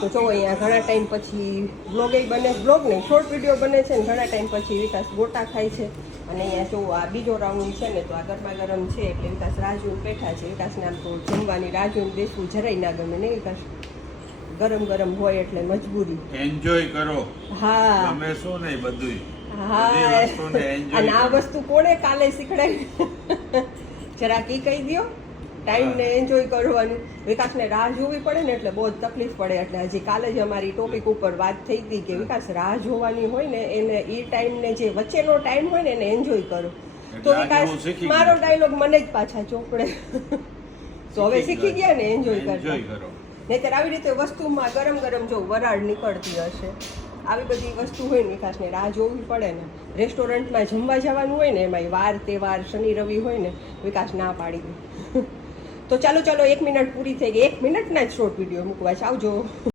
તો જો અહીંયા ઘણા ટાઈમ પછી બ્લોગ બને, બ્લોગ નહીં શોર્ટ વિડીયો બને છે ને ઘણા ટાઈમ પછી વિકાસ ગોટા ખાય છે. અને અહીંયા જો આ બીજો રાઉન્ડ છે ને તો આ ગરમા ગરમ છે એટલે વિકાસ રાહ જોઈને બેઠા છે. વિકાસને આમ તો જમવાની રાહ જોઈને બેસવું જરાય ના ગમે ને વિકાસ, ગરમ ગરમ હોય એટલે મજબૂરી. એન્જોય કરો. હા તમે શું નહીં બધું. હા અને આ વસ્તુ કોણે કાલે શીખડાવી જરાક ઈ કહી દો. ટાઈમને એન્જોય કરવાનું, વિકાસને રાહ જોવી પડે ને એટલે બહુ જ તકલીફ પડે. એટલે હજી કાલે જ અમારી ટોપિક ઉપર વાત થઈ હતી કે વિકાસ રાહ જોવાની હોય ને એને એ ટાઈમને જે વચ્ચેનો ટાઈમ હોય ને એને એન્જોય કરો. તો વિકાસ મારો ડાયલોગ મને જ પાછા ચોપડે. તો હવે શીખી ગયા ને એન્જોય કરો. નહીંતર આવી રીતે વસ્તુમાં ગરમ ગરમ જો વરાળ નીકળતી હશે, આવી બધી વસ્તુ હોય ને વિકાસને રાહ જોવી પડે ને. રેસ્ટોરન્ટમાં જમવા જવાનું હોય ને એમાં વાર તહેવાર શનિ રવિ હોય ને વિકાસ ના પાડી દે. તો ચાલો 1 મિનિટ પૂરી થઈ ગઈ, 1 મિનિટના જ શોર્ટ વિડીયો મૂકવા છે. આવજો.